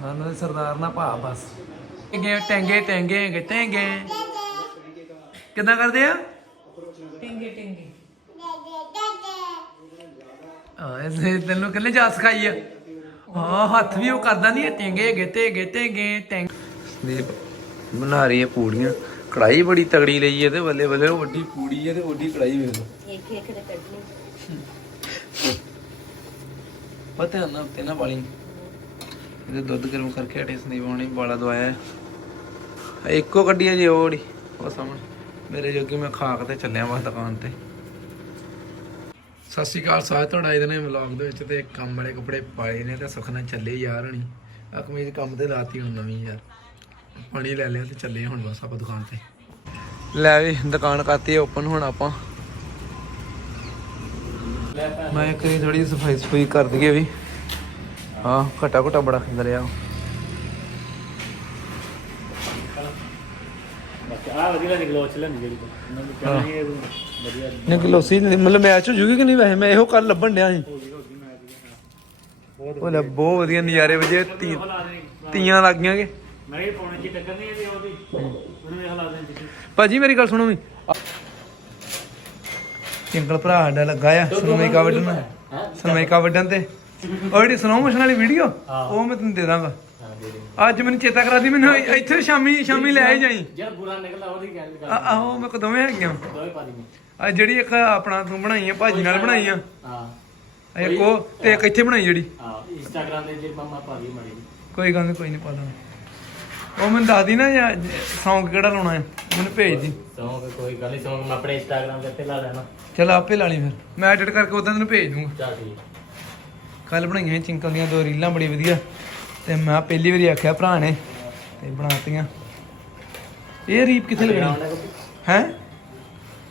ਸਾਨੂੰ ਤੇ ਸਰਦਾਰ ਨਾ ਭਾ ਬਸ। ਟੈਂਗੇ ਟੈਂਗੇ ਟੈਂਗੇ ਟੈਂਗੇ। ਕਿੱਦਾਂ ਕਰਦੇ ਆ? Tinge tinge. ਆ ਇਹ ਤੈਨੂੰ ਕਿੰਨੇ ਜਾ ਸਿਖਾਈ ਆ? ਹਾਂ ਹੱਥ ਵੀ ਉਹ ਕਰਦਾ ਨਹੀਂ ਟੈਂਗੇ ਗੇਤੇ ਗੇਤੇ ਗੇ ਟੈਂਗ। ਦੀਪ ਬਣਾ ਰਹੀ ਹੈ ਪੂੜੀਆਂ। ਕੜਾਈ ਬੜੀ ਤਗੜੀ ਲਈ ਹੈ ਤੇ ਬੱਲੇ ਬੱਲੇ ਉਹ ਵੱਡੀ ਪੂੜੀ ਹੈ ਤੇ ਵੱਡੀ ਕੜਾਈ ਵੇਖ ਲਓ। ਇੱਕ ਇੱਕ ਦੇ ਕੱਢਣੀ। ਪਤਾ ਨਾ ਤੇ ਨਾ ਪਾਣੀ ਇਹਦੇ ਦੁੱਧ ਗਰਮ ਕਰਕੇ ਹਟੇ, ਸੰਦੀਪ ਹੋਣੀ ਬਾਲਾ ਦਵਾਇਆ ਇੱਕੋ ਕੱਢੀ ਹੈ ਜੀ ਉਹ ਉਹ ਸਾਹਮਣੇ। ਮੇਰੇ ਜੋਗੀ ਮੈਂ ਖਾ ਤੇ ਚੱਲਿਆ ਵਾ ਦੁਕਾਨ ਤੇ। ਸਤਿ ਸ਼੍ਰੀ ਅਕਾਲ ਸਾਰਿਆਂ ਤੁਹਾਡਾ ਇਹਦੇ ਨੇ ਵਲੌਗ ਦੇ ਵਿੱਚ ਤੇ ਕੰਮ ਵਾਲੇ ਕੱਪੜੇ ਪਾਏ ਨੇ ਤੇ ਸੁਖਨਾ ਚੱਲੇ ਯਾਰ ਹਣੀ। ਆ ਕਮੀਜ਼ ਕੰਮ ਤੇ ਲਾਤੀ ਹੁਣ ਨਵੀਂ ਯਾਰ। ਪਾਣੀ ਲੈ ਲਿਆ ਤੇ ਚੱਲੇ ਹੁਣ ਬਸ ਆਪਾਂ ਦੁਕਾਨ ਤੇ। ਲੈ ਵੀ, ਦੁਕਾਨ ਕਰਤੀ ਓਪਨ ਹੁਣ ਆਪਾਂ। ਮੈਂ ਇੱਕ ਥੋੜੀ ਸਫ਼ਾਈ ਸਫ਼ਾਈ ਕਰ ਦਈਏ ਵੀ। ਹਾਂ ਘਟਾ ਘਟਾ ਬੜਾ ਖਿੰਦਰਿਆ ਆ ਵਧੀਆ ਲੱਗ ਗਲੋਚ ਲੈਂਦੀ ਜਿਹੜੀ ਉਹਨਾਂ ਨੂੰ ਕਹਿਣਾ ਸੀ ਇਹ ਵਧੀਆ ਨਹੀਂ ਗਲੋਸੀ ਮਤਲਬ ਮੈਚ ਹੋ ਜੂਗੀ ਕਿ ਨਹੀਂ ਵੈਸੇ? ਮੈਂ ਇਹੋ ਕੱਲ ਲੱਭਣ ਡਿਆ ਸੀ। ਉਹ ਲੈ ਬਹੁਤ ਵਧੀਆ ਨਜ਼ਾਰੇ ਵਜੇ। ਤੀ ਤੀਆਂ ਲੱਗ ਗਈਆਂ ਕਿ? ਮੈਂ ਇਹ ਪਾਉਣੇ ਚ ਟੱਕਰ ਨਹੀਂ ਇਹਦੀ ਉਹਦੀ। ਉਹਨੂੰ ਇਹ ਲਾ ਦੇ ਤੁਸੀਂ। ਭਾਜੀ ਮੇਰੀ ਗੱਲ ਸੁਣੋ ਵੀ। ਸਿੰਗਲ ਭਰਾ ਸਾਡਾ ਲੱਗਾ ਆ ਸਨਮਾਈਕਾ ਵੱਢਣ। ਸਨਮਾਈਕਾ ਵੱਢਣ ਤੇ। ਉਹ ਜਿਹੜੀ ਸਨੋ ਮੋਸ਼ਨ ਵਾਲੀ ਵੀਡੀਓ ਉਹ ਮੈਂ ਤੈਨੂੰ ਦੇ ਦਾਂਗਾ। ਦੇ ਦੇ। ਅੱਜ ਮੈਨੂੰ ਚੇਤਾ ਕਰਾ ਦੀ ਮੈਨੂੰ ਇੱਥੇ ਸ਼ਾਮੀ ਸ਼ਾਮੀ ਲੈ ਜਾਈ। ਯਾਰ ਬੁਰਾ ਨਿਕਲਾ ਉਹਦੀ ਗੱਲ ਕਰ। ਆਹੋ ਮੈਂ ਕਦੋਵੇਂ ਹੈਗੀਆਂ। ਦੋਵੇਂ ਪਾ ਦੀ ਆ ਜਿਹੜੀ ਇੱਕ ਆਪਣਾ ਤੂੰ ਬਣਾਈ ਆ ਭਾਜੀ ਨਾਲ ਬਣਾਈ ਆ। ਹਾਂ। ਇੱਕ ਉਹ ਤੇ ਇੱਕ ਇੱਥੇ ਬਣਾਈ ਜਿਹੜੀ। ਹਾਂ ਇੰਸਟਾਗ੍ਰਾਮ ਤੇ ਜੇ ਮਮਾ ਪਾ ਦੀ ਮੜੀ ਕੋਈ ਗੱਲ ਨਹੀਂ ਕੋਈ ਨਹੀਂ ਪਾ ਦਾਂਗਾ। ਉਹ ਮੈਨੂੰ ਦੱਸ ਦੀ ਨਾ ਜਾਂ ਸੌਂਗ ਕਿਹੜਾ ਲਾਉਣਾ ਹੈ ਮੈਨੂੰ ਭੇਜ ਦੀ। ਸੌਂਗ ਕੋਈ ਗੱਲ ਨਹੀਂ ਸੌਂਗ ਮੈਂ ਆਪਣੇ ਇੰਸਟਾਗ੍ਰਾਮ ਤੇ ਲਾ ਲੈਣਾ। ਚਲ ਆਪੇ ਲਾ ਲਈ ਫਿਰ। ਮੈਂ ਐਡਿਟ ਕਰਕੇ ਉਦਾਂ ਤੈਨੂੰ ਭੇਜ ਦੂੰਗਾ। ਚੱਲ ਠੀਕ। ਕੱਲ ਬਣਾਈਆਂ ਸੀ ਚਿੰਕਲ ਦੀਆਂ ਦੋ ਰੀਲਾਂ ਬੜੀ ਵਧੀਆ। ਤੇ ਮੈਂ ਪਹਿਲੀ ਵਾਰੀ ਆਖਿਆ ਭਰਾ ਨੇ ਤੇ ਬਣਾਤੀਆਂ। ਇਹ ਰੀਪ ਕਿੱਥੇ ਲੱਗਣੀ? ਹੈ?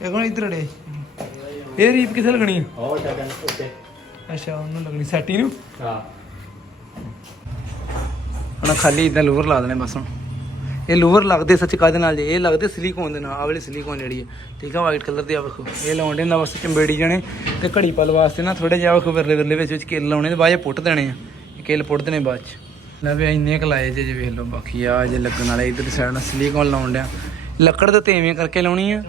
ਇਹ ਕੋਣ ਇੱਧਰ ਅੜੇ? ਇਹ ਰੀਪ ਕਿੱਥੇ ਲੱਗਣੀ? ਹੋਰ ਉੱਤੇ। ਅੱਛਾ ਉਹਨੂੰ ਲੱਗਣੀ ਸੈਟੀ ਨੂੰ? ਹਾਂ। ਹੁਣ ਖਾਲੀ ਇਦਾਂ ਲੂਵਰ ਲਾ ਦੇਣੇ ਬਸ ਹੁਣ। ਇਹ ਲੂਵਰ ਲੱਗਦੇ ਸੱਚ ਕਾਦੇ ਨਾਲ ਜੇ? ਇਹ ਲੱਗਦੇ ਸਿਲੀਕੋਨ ਦੇ ਨਾਲ ਆ ਵਾਲੀ ਸਿਲੀਕੋਨ ਜਿਹੜੀ ਹੈ। ਠੀਕ ਆ ਵਾਈਟ ਕਲਰ ਦੀ ਆ ਵੇਖੋ। ਇਹ ਲਾਉਂਦੇ ਨਾ ਬਸ ਚੰਬੇੜੀ ਜਾਣੇ। ਤੇ ਘੜੀ ਪਲ ਵਾਸਤੇ ਨਾ ਥੋੜੇ ਜਿਹਾ ਵੇਖੋ ਵਿਰਲੇ ਵਿਰਲੇ ਵਿੱਚ ਵਿੱਚ ਕਿੱਲ ਲਾਉਣੇ ਤੇ ਬਾਅਦ ਚ ਪੁੱਟ ਦੇਣੇ ਆ। ਇਹ ਕਿੱਲ ਪੁੱਟ ਦੇਣੇ ਬਾਅਦ ਚ। ਲੈ ਵੀ ਇੰਨੇ ਕ ਲਾਏ ਜੇ ਜੇ ਵੇਖ ਲਓ ਬਾਕੀ ਆ ਜੇ ਲੱਗਣ ਵਾਲੇ ਇਧਰ ਸਾਈਡ ਨਾਲ ਸਿਲੀਕੋਨ ਲਾਉਣ ਡਿਆ। ਲੱਕੜ ਤੇ ਤੇਵੇਂ ਕਰਕੇ ਲਾਉਣੀ ਆ।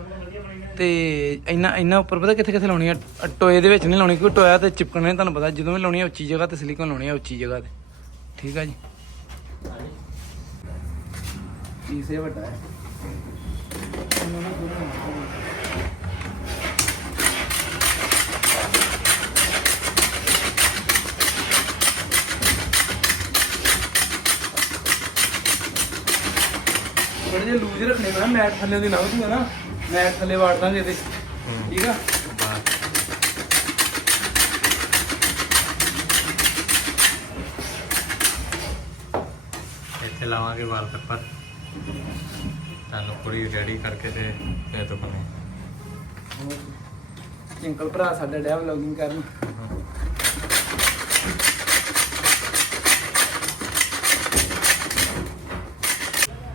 ਤੇ ਇੰਨਾ ਇੰਨਾ ਉੱਪਰ ਪਤਾ ਕਿੱਥੇ ਕਿੱਥੇ ਲਾਉਣੀ ਆ? ਟੋਏ ਦੇ ਵਿੱਚ ਨਹੀਂ ਲਾਉਣੀ, ਕਿਉਂਕਿ ਟੋਇਆ ਤੇ ਚਿਪਕਣਾ ਨਹੀਂ ਤੁਹਾਨੂੰ ਪਤਾ, ਜਦੋਂ ਵੀ ਲਾਉਣੀ ਆ ਉੱਚੀ ਜਗ੍ਹਾ ਤੇ ਸਿਲੀਕੋਨ ਲਾਉਣੀ ਆ ਉੱਚੀ ਜਗ੍ਹਾ ਤੇ। ਠੀਕ ਆ ਜੀ। ਪੀਸੇ ਵੱਡਾ ਹੈ। ਬੜੇ ਜੇ ਲੂਜ ਰੱਖਣੇ ਮੈਂ ਮੈਟ ਥੱਲੇ ਦੀ ਨਾ ਵਧੂਗਾ ਨਾ ਮੈਟ ਥੱਲੇ ਵਾੜ ਦਾਂਗੇ ਇਹਦੇ। ਠੀਕ ਆ? ਇੱਥੇ ਲਾਵਾਂਗੇ ਵਾਲ ਪੇਪਰ ਤੁਹਾਨੂੰ ਪੂਰੀ ਰੈਡੀ ਕਰਕੇ ਤੇ ਫਿਰ ਤੋਂ ਬਣੇ। ਅੰਕਲ ਭਰਾ ਸਾਡਾ ਡਿਆ ਵਲੌਗਿੰਗ ਕਰਨ।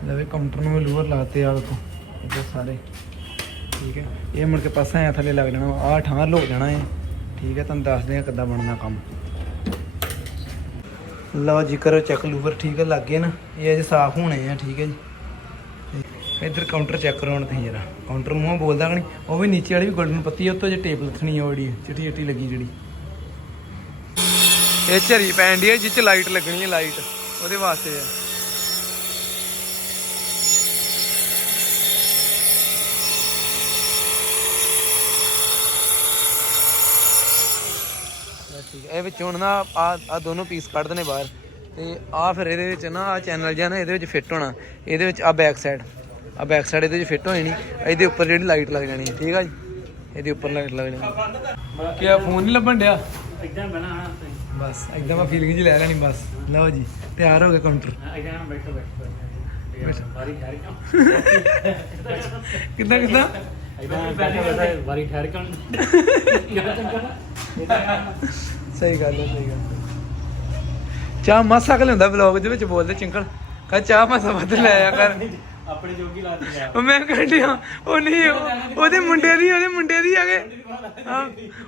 ਲਵੇ ਕਾਊਂਟਰ ਨੂੰ ਲੂਅਰ ਲਾਤੇ ਆ ਦੇਖੋ ਇੱਧਰ ਸਾਰੇ। ਠੀਕ ਹੈ ਇਹ ਮੁੜ ਕੇ ਪਾਸਾ ਐ ਥੱਲੇ ਲੱਗ ਜਾਣਾ ਆਹ ਠਾਂ ਲੁਕ ਜਾਣਾ ਹੈ ਠੀਕ ਹੈ ਤੁਹਾਨੂੰ ਦੱਸਦੇ ਆ ਕਿੱਦਾਂ ਬਣਨਾ ਕੰਮ। ਲਓ ਜੀ ਕਰੋ ਚੈੱਕ ਲੂਵਰ ਠੀਕ ਹੈ ਲੱਗ ਗਏ ਨਾ। ਇਹ ਅਜੇ ਸਾਫ਼ ਹੋਣੇ ਆ ਠੀਕ ਹੈ ਜੀ। ਤੇ ਇੱਧਰ ਕਾਊਂਟਰ ਚੈੱਕ ਕਰੋ ਹੁਣ ਤੁਸੀਂ ਜਰਾ। ਕਾਊਂਟਰ ਮੂੰਹ ਬੋਲਦਾ ਨਹੀਂ? ਉਹ ਵੀ ਨੀਚੇ ਵਾਲੀ ਵੀ ਗੋਲਡਨ ਪੱਤੀ ਆ, ਉਹ ਤੋਂ ਜੇ ਟੇਬਲ ਥਣੀ ਉਹ ਜਿਹੜੀ ਚਿੱਟੀ ਚਿੱਟੀ ਲੱਗੀ ਜਿਹੜੀ। ਇਹ ਝਰੀ ਪੈਣ ਦੀ ਹੈ ਜਿੱਚ ਲਾਈਟ ਲੱਗਣੀ ਹੈ ਲਾਈਟ ਉਹਦੇ ਵਾਸਤੇ ਆ। ਇਹ ਵਿੱਚ ਹੁਣ ਨਾ ਆ ਆ ਦੋਨੋਂ ਪੀਸ ਕੱਢ ਦੇਣੇ ਬਾਹਰ। ਤੇ ਆ ਫਿਰ ਇਹਦੇ ਵਿੱਚ ਨਾ ਆ ਚੈਨਲ ਜਿਹਾ ਨਾ ਇਹਦੇ ਵਿੱਚ ਫਿੱਟ ਹੋਣਾ। ਇਹਦੇ ਵਿੱਚ ਆ ਬੈਕ ਸਾਈਡ ਆ ਬੈਕ ਸਾਈਡ ਇਹਦੇ ਵਿੱਚ ਫਿੱਟ ਹੋ ਜਾਣੀ ਇਹਦੇ ਉੱਪਰ ਜਿਹੜੀ ਲਾਈਟ ਲੱਗ ਜਾਣੀ ਠੀਕ ਆ ਜੀ? ਇਹਦੇ ਉੱਪਰ ਲਾਈਟ ਲੱਗ ਜਾਣੀ। ਕੀ ਆ ਫੋਨ ਨਹੀਂ ਲੱਭਣ ਡਿਆ? ਇੱਦਾਂ ਬਣਾ ਬਸ ਇੱਕਦਮ ਆ ਫੀਲਿੰਗ ਜੀ ਲੈ ਲੈਣੀ ਬਸ। ਲਓ ਜੀ ਤਿਆਰ ਹੋ ਗਏ ਕਾਊਂਟਰ ਇੱਦਾਂ ਬੈਠੋ ਬੈਠੋ। ਵਾਰੀ ਠਹਿਰ ਕੇ ਕਿੱਦਾਂ ਕਿੱਦਾਂ? ਇੱਦਾਂ ਬੈਠੋ ਬੈਠੋ। ਵਾਰੀ ਠਹਿਰ ਕੇ ਸਹੀ ਗੱਲ ਹੈ ਸਹੀ ਗੱਲ। ਹੈ। ਚਾਹ ਮਾਸਾ ਕਲ ਹੁੰਦਾ ਵਲੌਗ ਦੇ ਵਿੱਚ ਬੋਲਦੇ ਚਿੰਕਲ ਕਹ ਚਾਹ ਮਾਸਾ ਵੱਧ ਲੈ ਆਇਆ ਕਰ। ਆਪਣੇ ਜੋਗੀ ਲਾ ਦਿੱਤੀ ਉਹ ਮੈਂ ਕਹਿੰਦਾ ਉਹ ਨਹੀਂ ਉਹ- ਉਹਦੇ ਮੁੰਡੇ ਦੀ ਉਹਦੇ ਮੁੰਡੇ ਦੀ ਆ ਗਏ ਹਾਂ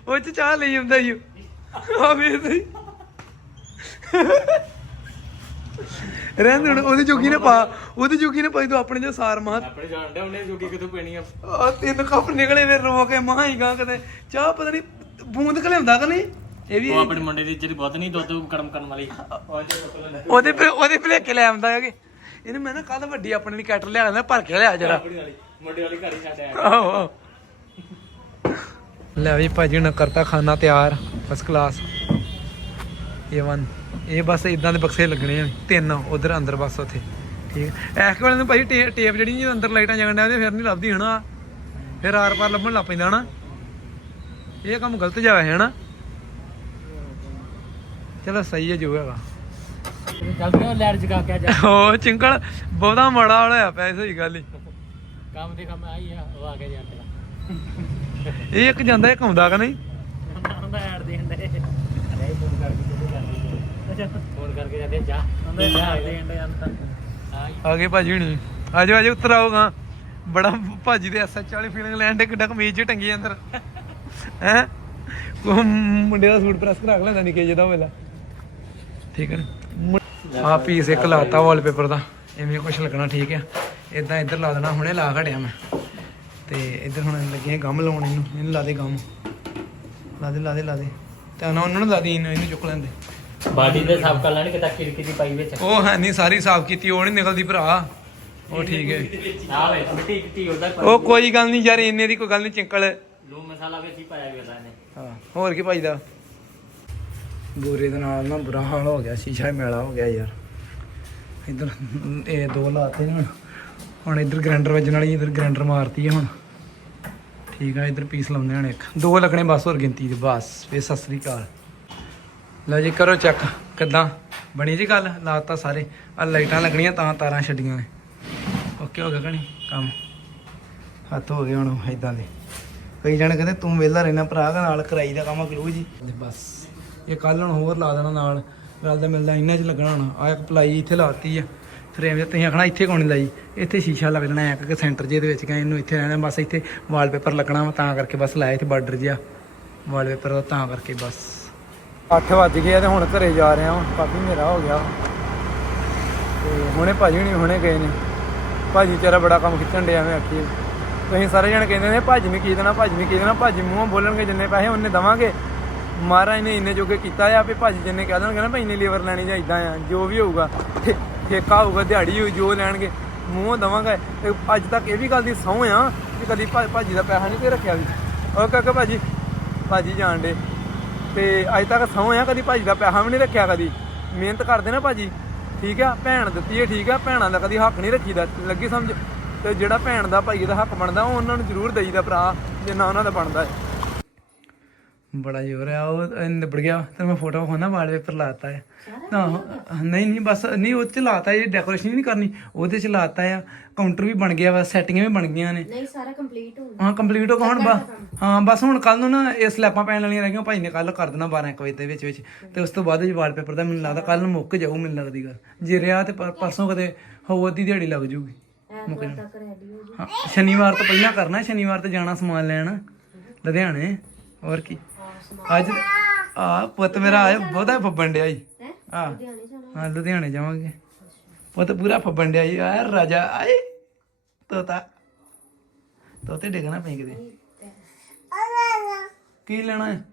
ਉਹ ਚ ਚਾਹ ਲਈ ਆਉਂਦਾ ਈ। ਆ ਵੇ ਸਹੀ ਰਹਿਣ ਦੇ ਉਹਦੀ ਜੋਗੀ ਨੇ ਪਾ ਉਹਦੀ ਜੋਗੀ ਨੇ ਪਾਈ ਤੂੰ ਆਪਣੇ ਜੋ ਸਾਰ ਮਾਰ। ਆਪਣੇ ਜਾਣਦੇ ਉਹਨੇ ਜੋਗੀ ਕਿਦੋਂ ਪੈਣੀ ਆ? ਆ ਤਿੰਨ ਕੱਪ ਨਿਕਲੇ ਵੇ ਰੋ ਕੇ ਮਾਂ ਹੀ ਗਾ ਕਦੇ ਚਾਹ ਪਤਾ ਨਹੀਂ ਬੂੰਦ ਘਲਿਆਉਂਦਾ ਕਿ ਨਹੀਂ? ਇਹ ਵੀ ਉਹ ਆਪਣੇ ਮੁੰਡੇ ਦੀ ਜਿਹੜੀ ਬਹੁਤ ਨਹੀਂ ਦੁੱਧ ਗਰਮ ਕਰਨ ਵਾਲੀ। ਉਹ ਜੇ ਬੋਤਲ ਲੈ ਉਹਦੇ ਭਲੇ- ਉਹਦੇ ਭਲੇਕੇ ਲੈ ਆਉਂਦਾ ਹੈਗੇ ਇਹਨੇ ਮੈਂ ਨਾ ਕੱਲ ਵੱਡੀ ਆਪਣੇ ਲਈ ਕੈਟਲ ਲਿਆ ਆਂਦਾ ਭਰ ਕੇ ਲਿਆ ਜਰਾ। ਆਪਣੀ ਵਾਲੀ ਮੁੰਡੇ ਵਾਲੀ ਘਰ ਹੀ ਛੱਡ ਆਇਆ। ਆਹੋ ਆਹੋ। ਲੈ ਵੀ ਭਾਜੀ ਨੇ ਕਰਤਾ ਖਾਣਾ ਤਿਆਰ ਫਸਟ ਕਲਾਸ ਇਹ ਵਨ ਇਹ ਬਸ ਇਦਾਂ ਦੇ ਬਕਸੇ ਲੱਗਣੇ ਆ। ਤਿੰਨ ਉਧਰ ਅੰਦਰ ਬਸ ਉੱਥੇ। ਠੀਕ। ਐ ਇਸ ਵੇਲੇ ਨੂੰ ਭਾਜੀ ਟੇ- ਟੇਪ ਜਿਹੜੀ ਜੀ ਅੰਦਰ ਲਾਈਟਾਂ ਜਗਣ ਡਿਆ ਫਿਰ ਨਹੀਂ ਲੱਭਦੀ ਹਨਾ? ਫਿਰ ਆਰ ਪਾਰ ਲੱਭਣ ਲੱਗ ਪੈਂਦਾ ਹਨਾ? ਇਹ ਕੰਮ ਗਲਤ ਜਾ ਹੈ ਹਨਾ? ਚਲੋ ਸਹੀ ਹੈ ਜੋ ਹੈਗਾ। ਜਲਦੀ ਉਹ ਲੈਟ ਜਗਾ ਕੇ ਜਾ। ਉਹ ਚਿੰਕਲ ਬਹੁਤਾ ਮਾੜਾ ਹੋਇਆ ਪਿਆ ਸਹੀ ਗੱਲ ਹੀ। ਕੰਮ ਦੇ ਕੰਮ ਆਈ ਆ ਉਹ ਆ ਕੇ ਜਾ ਇਹ ਇੱਕ ਜਾਂਦਾ ਇੱਕ ਆਉਂਦਾ ਕਿ ਨਹੀਂ? ਹੁੰਦਾ ਐਡ ਦੇਣ ਦੇ ਅਰੇ ਫੋਨ ਕਰਕੇ ਕਿਹਦੇ ਜਾਂਦੇ ਫੋਨ ਕਰਕੇ ਜਾਂਦੇ ਜਾ। ਹੁੰਦਾ ਐਡ ਦੇਣ ਦੇ ਅੰਤ ਆ ਗਏ ਭਾਜੀ ਹੁਣੀ। ਆਜੋ ਆਜੋ ਉੱਤਰ ਆਓਗਾ ਬੜਾ ਭਾਜੀ ਦੇ ਐਸਐਚ ਵਾਲੀ ਫੀਲਿੰਗ ਲੈਣ ਦੇ ਕਿੱਡਾ ਕਮੀਜ਼ ਟੰਗੀ ਅੰਦਰ। ਹੈ? ਕੋ ਮੁੰਡੇ ਦਾ ਸੂਟ ਪ੍ਰੈਸ ਕਰਾ ਕੇ ਲੈਂਦਾ ਨਿੱਕੇ ਜਿਹਦਾ ਵੇਲਾ ਠੀਕ ਹੈ ਨਾ? ਆ ਪੀਸ ਇੱਕ ਲਾਤਾ ਵਾਲਪੇਪਰ ਦਾ। ਐਵੇਂ ਕੁਝ ਲੱਗਣਾ ਠੀਕ ਹੈ। ਇਦਾਂ ਇੱਧਰ ਲਾ ਦੇਣਾ ਹੁਣੇ ਲਾ ਘੜਿਆ ਮੈਂ। ਤੇ ਇੱਧਰ ਹੁਣ ਲੱਗੇ ਗਮ ਲਾਉਣ ਇਹਨੂੰ। ਇਹਨੂੰ ਲਾ ਦੇ ਗਮ ਲਾ ਦੇ ਲਾ ਦੇ ਲਾ ਦੇ। ਤੇ ਨਾ ਉਹਨਾਂ ਨੂੰ ਲਾ ਦੇ ਇਹਨੂੰ ਇਹਨੂੰ ਚੁੱਕ ਲੈਂਦੇ ਬਾਡੀ ਦੇ ਸਾਫ਼ ਕਰ ਲੈਣੀ ਕਿਤਾ ਖਿੜਕੀ ਦੀ ਪਾਈ ਵਿੱਚ। ਉਹ ਹੈ ਨਹੀਂ ਸਾਰੀ ਸਾਫ਼ ਕੀਤੀ ਉਹ ਨਹੀਂ ਨਿਕਲਦੀ ਭਰਾ। ਉਹ ਠੀਕ ਹੈ। ਵੇ ਮਿੱਟੀ ਕਿੱਟੀ ਉਹਦਾ ਉਹ ਕੋਈ ਗੱਲ ਨਹੀਂ ਯਾਰ ਇੰਨੇ ਦੀ ਕੋਈ ਗੱਲ ਨਹੀਂ ਚਿੰਕਲ ਲੂਣ ਮਸਾਲਾ ਵਿੱਚ ਹੀ ਪਾਇਆ ਗਿਆ ਇਹਨੇ। ਹਾਂ ਹੋਰ ਕੀ ਭਾਈਦਾ ਬੂਰੇ ਦੇ ਨਾਲ ਨਾ ਬੁਰਾ ਹਾਲ ਹੋ ਗਿਆ, ਸ਼ੀਸ਼ਾ ਮੇਲਾ ਹੋ ਗਿਆ ਯਾਰ। ਇਧਰ, ਇਹ ਦੋ ਲਾਤੇ ਹੁਣ। ਹੁਣ ਇਧਰ ਗ੍ਰੈਂਡਰ ਵੱਜਣ ਵਾਲੀ, ਇਧਰ ਗ੍ਰੈਂਡਰ ਮਾਰਤੀ ਹੈ ਹੁਣ। ਠੀਕ ਆ, ਇਧਰ ਪੀਸ ਲਾਉਂਦੇ ਹਨ ਇੱਕ। ਦੋ ਲੱਗਣੇ ਬਸ ਹੋਰ ਗਿਣਤੀ ਦੇ ਬਸ। ਫੇ ਸਤਿ ਸ੍ਰੀ ਅਕਾਲ। ਲਓ ਜੀ, ਕਰੋ ਚੈੱਕ ਕਿੱਦਾਂ? ਬਣੀ ਜੀ ਗੱਲ? ਲਾਤਾ ਸਾਰੇ। ਆ ਲਾਈਟਾਂ ਲੱਗਣੀਆਂ, ਤਾਂ ਤਾਰਾਂ ਛੱਡੀਆਂ ਨੇ। ਓਕੇ ਹੋ ਗਿਆ ਕਣੀ ਕੰਮ। ਹੱਥ ਹੋ ਗਏ ਹੁਣ ਇਦਾਂ ਦੇ। ਕਈ ਜਣੇ ਕਹਿੰਦੇ, ਤੂੰ ਵਿਹਲਾ ਰਹਿਣਾ ਭਰਾ, ਨਾਲ ਕਰਾਈ ਦਾ ਕੰਮ ਕਰੂ ਜੀ। ਬਸ। ਇਹ ਕੱਲ ਨੂੰ ਹੋਰ ਲਾ ਦੇਣਾ ਨਾਲ। ਰਲਦਾ ਮਿਲਦਾ ਇੰਨਾ ਚ ਲੱਗਣਾ ਹੁਣ। ਆ ਇੱਕ ਪਲਾਈ ਇੱਥੇ ਲਾਤੀ ਆ। ਫਰੇਮ ਤੇ ਤੁਸੀਂ ਆਖਣਾ ਇੱਥੇ ਕੋਣ ਲਾਈ? ਇੱਥੇ ਸ਼ੀਸ਼ਾ ਲੱਗ ਜਾਣਾ, ਇੱਕ ਸੈਂਟਰ ਜੇ ਦੇ ਵਿੱਚ ਗਏ, ਇਹਨੂੰ ਇੱਥੇ ਰਹਿਣਾ, ਬਸ ਇੱਥੇ ਵਾਲਪੇਪਰ ਲੱਗਣਾ ਵਾ, ਤਾਂ ਕਰਕੇ ਬਸ ਲਾਇਆ ਇੱਥੇ ਬਾਰਡਰ ਜਿਹਾ। ਵਾਲਪੇਪਰ ਦਾ ਤਾਂ ਕਰਕੇ ਬਸ। 8 ਵੱਜ ਗਏ ਤੇ ਹੁਣ ਘਰੇ ਜਾ ਰਹੇ ਹਾਂ ਕਾਫੀ ਹਨੇਰਾ ਹੋ ਗਿਆ। ਤੇ ਹੁਣੇ ਭਾਜੀ ਹੁਣੀ ਹੁਣੇ ਗਏ ਨੇ। ਭਾਜੀ ਵਿਚਾਰਾ ਬੜਾ ਕੰਮ ਖਿੱਚਣ ਡਿਆ ਮੈਂ ਆਖੀ। ਤੁਸੀਂ ਸਾਰੇ ਜਣੇ ਕਹਿੰਦੇ ਨੇ, ਭਾਜੀ ਨੇ ਕੀ ਦੇਣਾ, ਭਾਜੀ ਨੇ ਕੀ ਦੇਣਾ? ਭਾਜੀ ਮੂੰਹੋਂ ਬੋਲਣਗੇ ਜਿੰਨੇ ਪੈਸੇ, ਉਹਨੇ ਦਵਾਂਗੇ। ਮਹਾਰਾਜ ਨੇ ਇੰਨੇ ਜੋਗੇ ਕੀਤਾ ਆ ਵੀ ਭਾਜੀ ਜਿੰਨੇ ਕਹਿ ਦੇਣਗੇ ਨਾ ਭਾਈ ਇੰਨੀ ਲੀਵਰ ਲੈਣੀ ਜਾਂ ਇਦਾਂ ਆ, ਜੋ ਵੀ ਹੋਊਗਾ ਠੇਕਾ ਹੋਊਗਾ, ਦਿਹਾੜੀ ਹੋਊ, ਜੋ ਲੈਣਗੇ, ਮੂੰਹੋਂ ਦਵਾਂਗੇ। ਤੇ ਅੱਜ ਤੱਕ ਇਹ ਵੀ ਗੱਲ ਦੀ ਸਹੁੰ ਆ ਕਿ ਕਦੀ ਭਾ- ਭਾਜੀ ਦਾ ਪੈਸਾ ਨਹੀਂ ਤੇ ਰੱਖਿਆ ਵੀ। ਉਹ ਕਾਕਾ ਭਾਜੀ ਭਾਜੀ ਜਾਣ ਡੇ ਤੇ ਅੱਜ ਤੱਕ ਸਹੁੰ ਆ, ਕਦੀ ਭਾਜੀ ਦਾ ਪੈਸਾ ਵੀ ਨਹੀਂ ਰੱਖਿਆ ਕਦੀ। ਮਿਹਨਤ ਕਰਦੇ ਨਾ ਭਾਜੀ। ਠੀਕ ਆ, ਭੈਣ ਦਿੱਤੀ ਹੈ ਠੀਕ ਆ, ਭੈਣਾਂ ਦਾ ਕਦੀ ਹੱਕ ਨਹੀਂ ਰੱਖੀਦਾ, ਲੱਗੀ ਸਮਝ? ਤੇ ਜਿਹੜਾ ਭੈਣ ਦਾ ਭਾਈ ਦਾ ਹੱਕ ਬਣਦਾ, ਉਹ ਉਹਨਾਂ ਨੂੰ ਜ਼ਰੂਰ ਦੇਈਦਾ ਭਰਾ ਜਿੰਨਾ ਉਹਨਾਂ ਦਾ ਬਣਦਾ ਹੈ ਬੜਾ ਜ਼ੋਰ ਆ ਉਹ ਨਿਬੜ ਗਿਆ ਤੇ ਮੈਂ ਫੋਟੋ ਵਿਖਾਉਣਾ ਵਾਲਪੇਪਰ ਲਾਤਾ ਹੈ ਨਾ ਨਹੀਂ ਨਹੀਂ ਬਸ ਨਹੀਂ ਉਹ ਚ ਲਾਤਾ ਇਹ ਡੈਕੋਰੇਸ਼ਨ ਨਹੀਂ ਕਰਨੀ ਉਹਦੇ ਚ ਲਾਤਾ ਆ ਕਾਊਂਟਰ ਵੀ ਬਣ ਗਿਆ ਵਾ ਸੈਟਿੰਗਾਂ ਵੀ ਬਣ ਗਈਆਂ ਨੇ। ਨਹੀਂ ਸਾਰਾ ਕੰਪਲੀਟ ਹੋ ਗਿਆ ਹਾਂ ਕੰਪਲੀਟ ਹੋ ਗਿਆ ਹੁਣ ਬਸ ਹਾਂ ਬਸ ਹੁਣ ਕੱਲ ਨੂੰ ਨਾ ਇਹ ਸਲੈਪਾਂ ਪੈਣ ਵਾਲੀਆਂ ਰਹਿ ਗਈਆਂ ਭਾਈ ਨੇ ਕੱਲ ਕਰ ਦੇਣਾ 12 ਇੱਕ ਵਜੇ ਦੇ ਵਿੱਚ ਵਿੱਚ ਤੇ ਉਸ ਤੋਂ ਬਾਅਦ ਜੀ ਵਾਲਪੇਪਰ ਦਾ ਮੈਨੂੰ ਲੱਗਦਾ ਕੱਲ ਨੂੰ ਮੁੱਕ ਜਾਊ ਮੈਨੂੰ ਲੱਗਦੀ ਗੱਲ ਜੇ ਰਿਹਾ ਤੇ ਪਰ- ਪਰਸੋਂ ਕਦੇ ਹੋ ਅੱਧੀ ਦਿਹਾੜੀ ਲੱਗ ਜੂਗੀ। ਹੋ ਹਾਂ ਸ਼ਨੀਵਾਰ ਤੋਂ ਪਹਿਲਾਂ ਕਰਨਾ ਸ਼ਨੀਵਾਰ ਤੇ ਜਾਣਾ ਸਮਾਨ ਲੈਣ ਲੁਧਿਆਣੇ ਹੋਰ ਕੀ। ਅੱਜ ਆ ਪੁੱਤ ਮੇਰਾ ਆਇਆ ਬਹੁਤਾ ਫੱਬਣ ਡਿਆ ਜੀ ਹੈ? ਆ। ਹਾਂ ਲੁਧਿਆਣੇ ਜਾਵਾਂਗੇ। ਪੁੱਤ ਪੂਰਾ ਫੱਬਣ ਡਿਆ ਜੀ ਆ ਰਾਜਾ ਆਏ। ਤੋਤਾ। ਤੋਤੇ ਡਿੱਗਣਾ ਪਈ ਕਿਤੇ। ਕੀ ਲੈਣਾ ਹੈ?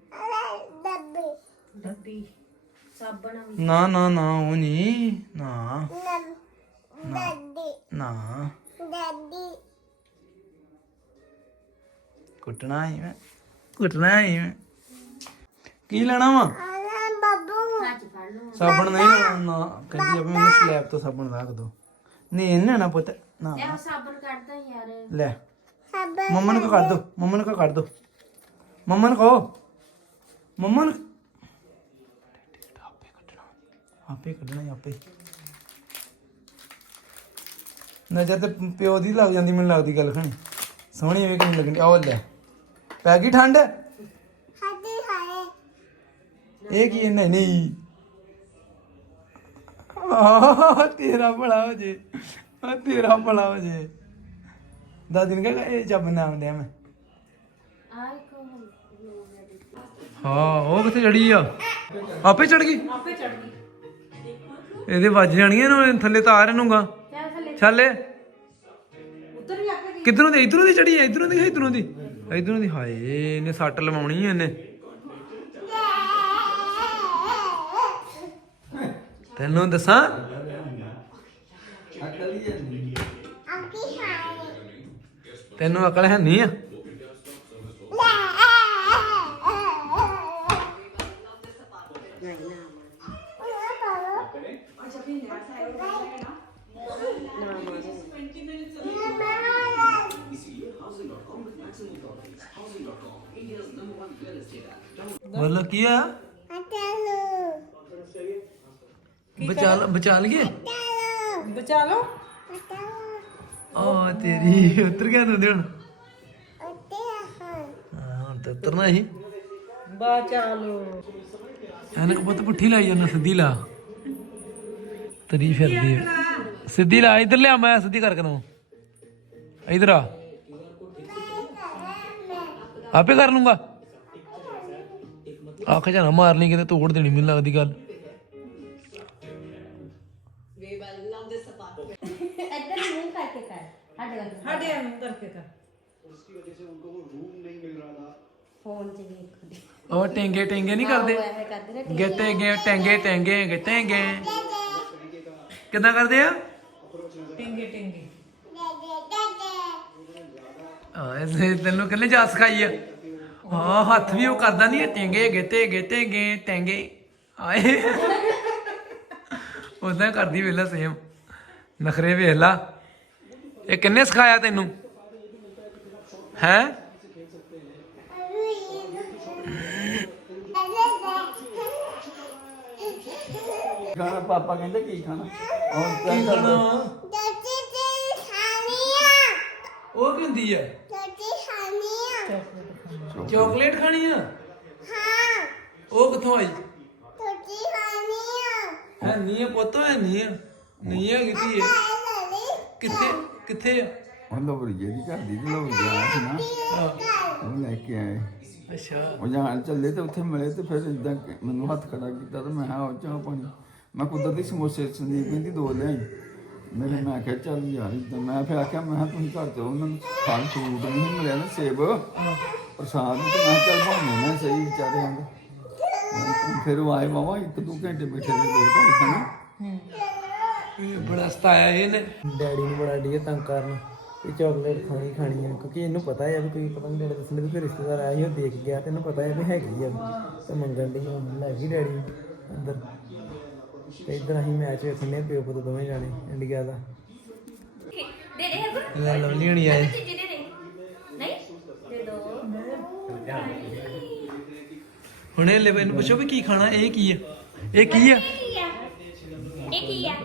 ਡੱਬੀ। ਸਾਬਣ ਵੀ ਨਾ ਨਾ ਨਾ ਉਹ ਨਹੀਂ ਨਾ। ਨਾ। ਕੁੱਟਣਾ ਹੀ ਮੈਂ। ਕੁੱਟਣਾ ਹੀ ਮੈਂ। ਕੀ ਲੈਣਾ ਵਾ? ਸਾਬਣ ਨਹੀਂ ਲੈਣਾ ਨਾ ਕਹਿੰਦੀ ਆ ਵੀ ਮੈਨੂੰ ਸਲੈਬ ਤੋਂ ਸਾਬਣ ਰੱਖ ਦੋ। ਨਹੀਂ ਇਹਨੇ ਨਾ ਪੁੱਤ ਨਾ। ਇਹ ਸਾਬਣ ਕੱਢਦਾ ਯਾਰ। ਲੈ। ਮੰਮਾ ਨੂੰ ਕੱਢ ਦੋ ਮੰਮਾ ਨੂੰ ਕੱਢ ਦੋ। ਮੰਮਾ ਨੂੰ ਕਹੋ। ਮੰਮਾ ਨੂੰ ਆਪੇ ਕੱਢਣਾ। ਆਪੇ ਕੱਢਣਾ ਹੀ ਆਪੇ। ਨਜ਼ਰ ਤੇ ਪਿਓ ਦੀ ਲੱਗ ਜਾਂਦੀ ਮੈਨੂੰ ਲੱਗਦੀ ਗੱਲ ਖਾਣੀ। ਸੋਹਣੀ ਐਵੇਂ ਕਿਵੇਂ ਲੱਗਣੀ। ਆਹ ਲੈ। ਪੈ ਗਈ ਠੰਡ? ਇਹ ਕੀ? ਨਹੀਂ ਨਹੀਂ। ਆਹ ਤੇਰਾ ਭਲਾ ਹੋ ਜੇ। ਆ ਤੇਰਾ ਭਲਾ ਹੋ ਜੇ। ਦਾਦੀ ਨੇ ਕਿਹਾ ਇਹ ਜੱਬ ਨਾਮ ਲਿਆ ਮੈਂ? ਆ ਹਾਂ ਉਹ ਕਿੱਥੇ ਚੜੀ ਆ? ਆਪੇ ਚੜ ਗਈ? ਆਪੇ ਚੜ ਗਈ। ਇਹਦੇ ਵੱਜ ਜਾਣੀਆਂ ਨਾ ਥੱਲੇ ਤਾਰ ਇਹਨੂੰਗਾ। ਚੱਲ ਥੱਲੇ। ਉੱਤਰ ਵੀ ਆਕੇ ਕਿੱਧਰੋਂ ਦੀ ਇਧਰੋਂ ਦੀ ਚੜੀ ਹੈ ਇਧਰੋਂ ਦੀ ਇਧਰੋਂ ਦੀ। ਇਧਰੋਂ ਦੀ। ਹਾਏ ਇਹਨੇ ਸੱਟ ਲਵਾਉਣੀ ਹੈ ਇਹਨੇ। ਤੈਨੂੰ ਦੱਸਾਂ? ਤੈਨੂੰ ਅਕਲ ਹੈ ਨਹੀਂ ਆ? ਬੋਲੋ ਕੀ ਆ ਬਚਾ ਲ- ਬਚਾ ਲਈਏ? ਬਚਾ ਲਓ। ਆ ਤੇਰੀ ਉਤਰ ਗਿਆ ਤੂੰ ਹੁਣ। ਹਾਂ ਹੁਣ ਤਾਂ ਉਤਰਨਾ ਹੀ। ਬਚਾ ਲਓ। ਐਨਕ ਪੁੱਤ ਪੁੱਠੀ ਲਾਈ ਜਾਂਦਾ ਸਿੱਧੀ ਲਾ। ਤਰੀ ਫਿਰਦੀ ਸਿੱਧੀ ਲਾ ਇਧਰ ਲਿਆ ਮੈਂ ਸਿੱਧੀ ਕਰਕੇ ਦਵਾਂ ਇਧਰ ਆ। ਆਪੇ ਕਰ ਲੂੰਗਾ। ਆਖ ਜਾਣਾ ਮਾਰ ਲਈ ਕਿਤੇ ਤੋੜ ਦੇਣੀ ਮੈਨੂੰ ਲੱਗਦੀ ਗੱਲ। ਵੱਲ ਫੋਨ 'ਚ ਉਹ ਟੈਂਗੇ ਟੈਂਗੇ ਨਹੀਂ ਕਰਦੇ? ਐਵੇਂ ਕਰਦੇ ਨੇ ਗੇਟੇ ਗੇ ਟੈਂਗੇ ਟੈਂਗੇ ਗੇਟੇ ਗੇ। ਕਿੱਦਾਂ ਕਰਦੇ ਆ? Tinge tinge. ਆ ਐਸੇ ਤੈਨੂੰ ਕਿੰਨੇ ਜਾ ਸਿਖਾਈ ਆ? ਹਾਂ ਹੱਥ ਵੀ ਉਹ ਕਰਦਾ ਨਹੀਂ ਟੈਂਗੇ ਗੇਟੇ ਗੇਟੇ ਗੇ ਟੈਂਗੇ। ਆਏ। ਉਦਾਂ ਕਰਦੀ ਵੇਲਾ ਸੇਮ। ਨਖਰੇ ਵੇਖ ਲਾ। ਇਹ ਕਿੰਨੇ ਸਿਖਾਇਆ ਤੈਨੂੰ? ਹੈ? ਖਾਣਾ ਪਾਪਾ ਕਹਿੰਦੇ ਕੀ ਖਾਣਾ? ਹੁਣ ਕੀ ਤਾਂ ਖਾਣਾ? ਉਹ ਕੀ ਹੁੰਦੀ ਆ? ਚਾਕਲੇਟ ਖਾਣੀ ਆ? ਉਹ ਕਿੱਥੋਂ ਆਈ? ਹੈ ਨਹੀਂ ਆ ਪੁੱਤ ਹੈ ਨਹੀਂ ਆ। ਨਹੀਂ ਆ ਕਿੱਥੇ ਹੈ ਕਿੱਥੇ? ਕਿੱਥੇ ਆ ਉਹ ਲੋਬੜੀਏ ਦੀ ਘਰ ਦੀ ਲੋਬੜੀਆ ਸੀ ਨਾ। ਹਾਂ, ਉਹ ਲੈ ਕੇ ਆਏ। ਅੱਛਾ। ਉਹ ਜਾਣ ਚੱਲੇ ਤੇ ਉੱਥੇ ਮਿਲੇ ਤੇ ਫਿਰ ਇਦਾਂ ਮੈਨੂੰ ਹੱਥ ਖੜਾ ਕੀਤਾ ਤੇ ਮੈਂ ਹਾਂ ਚਾਹ ਪਾਣੀ। ਮੈਂ ਕੁਦਰਤੀ ਸਮੋਸੇ ਸੰਦੀਪ ਕਹਿੰਦੀ ਦੋ ਲਿਆਈ। ਮੇਰੇ ਮੈਂ ਕਿਹਾ ਚੱਲ ਯਾਰ ਇਦਾਂ ਮੈਂ ਫਿਰ ਆਖਿਆ ਮੈਂ ਕਿਹਾ ਤੁਸੀਂ ਘਰ ਚਲੋ ਉਹਨਾਂ ਨੂੰ ਫਲ ਫਰੂਟ ਨਹੀਂ ਮਿਲਿਆ ਨਾ ਸੇਬ। ਪ੍ਰਸਾਦ ਤੇ ਮੈਂ ਕਿਹਾ ਚੱਲ ਭਾਵੇਂ ਨਾ ਸਹੀ ਵਿਚਾਰੇ ਹਨ ਫਿਰ ਉਹ ਆਏ ਬਾਬਾ ਇੱਕ ਦੋ ਘੰਟੇ ਬੈਠੇ ਰਹੇ ਦੋ ਢਾਈ ਘੰਟੇ ਇਹ ਬੜਾ ਸਤਾਇਆ ਇਹਨੇ। ਡੈਡੀ ਨੂੰ ਬੜਾ ਡੀਏ ਤੰਗ ਕਰਨ। ਇਹ ਚਾਕਲੇਟ ਖਾਣੀ ਖਾਣੀ ਹੈ ਕਿਉਂਕਿ ਇਹਨੂੰ ਪਤਾ ਹੈ ਵੀ ਕੋਈ ਪਤਾ ਨਹੀਂ ਡੈਡੀ ਦੱਸਣੇ ਵੀ ਕੋਈ ਰਿਸ਼ਤੇਦਾਰ ਆਇਆ ਸੀ ਉਹ ਦੇਖ ਗਿਆ ਤੇ ਇਹਨੂੰ ਪਤਾ ਹੈ ਵੀ ਹੈਗੀ ਆ। ਤੇ ਮੰਗਣ ਦੀ ਹੁਣ ਲੈ ਗਈ ਡੈਡੀ ਅੰਦਰ। ਤੇ ਇਧਰ ਅਸੀਂ ਮੈਚ ਵੇਖਣੇ ਪਿਓ ਪੁੱਤ ਦੋਵੇਂ ਜਾਣੇ ਇੰਡੀਆ ਦਾ। ਦੇ ਦੇ ਹਰ ਲੈ ਲਵਲੀ ਹਣੀ ਆਏ ਚੀਜ਼ੇ ਦੇ ਦੇ। ਨਹੀਂ? ਦੇ ਦੋ। ਹੁਣ ਇਹ ਲੈ ਇਹਨੂੰ ਪੁੱਛੋ ਵੀ ਕੀ ਖਾਣਾ ਇਹ ਕੀ ਆ? ਇਹ ਕੀ ਆ? ਇਹ ਕੀ ਆ?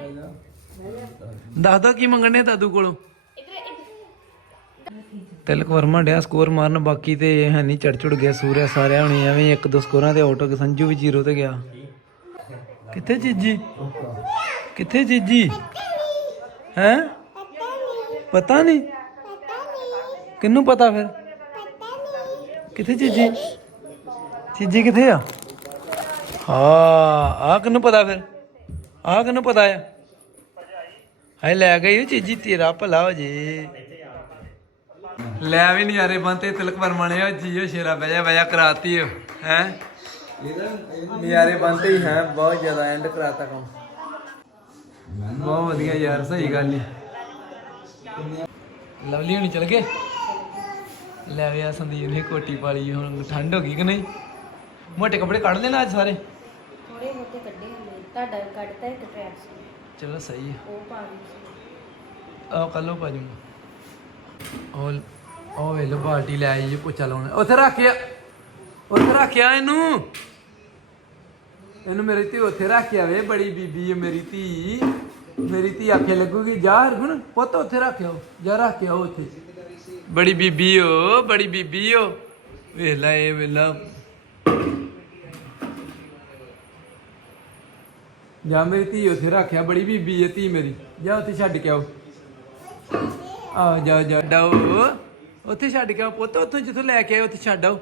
ਦੱਸ ਦੋ ਕੀ ਮੰਗਣੇ ਦਾਦੂ ਕੋਲੋਂ? ਇੱਧਰ ਇੱਧਰ। ਤਿਲਕ ਵਰਮਾ ਡਿਆ ਸਕੋਰ ਮਾਰਨ ਬਾਕੀ ਤੇ ਹੈ ਨਹੀਂ ਚੜ ਚੜ ਗਿਆ ਸੂਰਿਆ ਸਾਰਿਆ ਹੁਣੀ ਐਵੇਂ ਇੱਕ ਦੋ ਸਕੋਰਾਂ ਤੇ ਆਊਟ ਹੋ ਕੇ ਸੰਜੂ ਵੀ ਜ਼ੀਰੋ ਤੇ ਗਿਆ। ਕਿੱਥੇ ਜੀਜੀ? ਕਿੱਥੇ ਜੀਜੀ? ਹੈ? ਪਤਾ ਨਹੀਂ ਕਿੰਨੂੰ ਪਤਾ ਫਿਰ? ਕਿੱਥੇ ਜੀਜੀ? ਜੀਜੀ ਕਿੱਥੇ ਆ? ਹਾਂ ਆ ਕਿੰਨੂੰ ਪਤਾ ਫਿਰ? ਆ ਕਿੰਨੂੰ ਪਤਾ ਆ? ਹਾਏ ਲੈ ਗਈ ਉਹ ਚੀਜੀ ਤੇਰਾ ਭਲਾ ਹੋ ਜੇ। ਲੈ ਵੀ ਨਜ਼ਾਰੇ ਬੰਤੇ ਤਿਲਕ ਵਰਮਾ ਨੇ ਉਹ ਜੀਓ ਸ਼ੇਰਾ ਬਜਾ ਬਜਾ ਕਰਾਤੀ ਹੈ? ਨਜ਼ਾਰੇ ਬੰਤੇ ਹੀ ਹੈ ਬਹੁਤ ਜ਼ਿਆਦਾ ਐਂਡ ਕਰਾਤਾ ਕੰਮ। ਬਹੁਤ ਵਧੀਆ ਯਾਰ ਸਹੀ ਗੱਲ ਨਹੀਂ ਲਵਲੀ ਹੁਣੀ ਚਲ ਗਏ? ਲੈ ਵੀ ਆ ਸੰਦੀਪ ਨੇ ਕੋਟੀ ਪਾਲੀ ਹੁਣ ਠੰਡ ਹੋ ਗਈ ਕਿ ਨਹੀਂ? ਮੋਟੇ ਕੱਪੜੇ ਕੱਢ ਲੈਣਾ ਅੱਜ ਸਾਰੇ? ਥੋੜੇ ਮੋਟੇ ਕੱਢੇ ਤੁਹਾਡਾ ਕੱਢਤਾ ਇੱਕ ਟਰੈਕ ਚਲੋ ਸਹੀ ਹੈ ਉਹ ਪਾ ਆਹ ਕੱਲੋ ਪਾ ਜੂਗਾ। ਉਹ ਉਹ ਵੇਲੋ ਬਾਲਟੀ ਲੈ ਆਈ ਜੀ ਪੁੱਛਾ ਲਾਉਣਾ। ਉੱਥੇ ਰੱਖਿਆ ਉੱਥੇ ਰੱਖਿਆ ਇਹਨੂੰ। ਇਹਨੂੰ ਮੇਰੀ ਧੀ ਉੱਥੇ ਰੱਖਿਆ ਵੇ ਬੜੀ ਬੀਬੀ ਹੈ ਮੇਰੀ ਧੀ। ਮੇਰੀ ਧੀ ਆਖੇ ਲੱਗੂਗੀ ਜਾ ਹਰਗੁਣ ਪੁੱਤ ਉੱਥੇ ਰੱਖਿਓ ਜਾ ਰੱਖਿਆ ਉੱਥੇ। ਬੜੀ ਬੀਬੀ ਓ ਬੜੀ ਬੀਬੀ ਓ। ਵੇਲਾ ਇਹ ਵੇਲਾ ਜਾ ਮੇਰੀ ਧੀ ਉੱਥੇ ਰੱਖਿਆ, ਬੜੀ ਬੀਬੀ ਹੈ ਧੀ ਮੇਰੀ। ਜਾ ਉੱਥੇ ਛੱਡ ਕੇ ਆਓ। ਆ ਜਾ ਜਾ। ਡਾਓ। ਉੱਥੇ ਛੱਡ ਕੇ ਆਓ ਪੁੱਤ, ਉੱਥੋਂ ਜਿੱਥੋਂ ਲੈ ਕੇ ਆਏ, ਉੱਥੇ ਛੱਡ ਆਓ।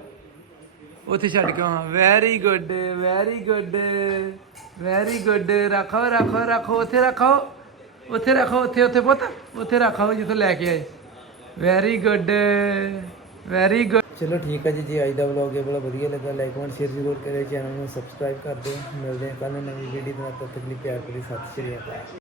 ਉੱਥੇ ਛੱਡ ਕੇ ਹਾਂ very good very good very good ਰੱਖੋ ਰੱਖੋ ਰੱਖੋ, ਉੱਥੇ ਰੱਖੋ। ਉੱਥੇ ਰੱਖੋ, ਉੱਥੇ ਉੱਥੇ ਪੁੱਤ। ਉੱਥੇ ਰੱਖੋ, ਜਿੱਥੋਂ ਲੈ ਕੇ ਆਏ। ਵੈਰੀ ਗੁੱਡ ਵੈਰੀ ਗੁੱਡ ਚਲੋ ਠੀਕ ਹੈ ਜੀ ਜੀ ਅੱਜ ਦਾ ਵਲੌਗ ਇਹ ਬੜਾ ਵਧੀਆ ਲੱਗਾ ਲਾਈਕ ਕਮੈਂਟ ਸ਼ੇਅਰ ਜ਼ਰੂਰ ਕਰਿਓ ਚੈਨਲ ਨੂੰ ਸਬਸਕ੍ਰਾਈਬ ਕਰ ਦਿਓ। ਮਿਲਦੇ ਹਾਂ ਕੱਲ੍ਹ ਨਵੀਂ ਵੀਡੀਓ ਦੇ ਨਾਲ, ਤਦ ਤੱਕ ਲਈ ਪਿਆਰ ਭਰੀ ਸਤਿ ਸ਼੍ਰੀ ਅਕਾਲ।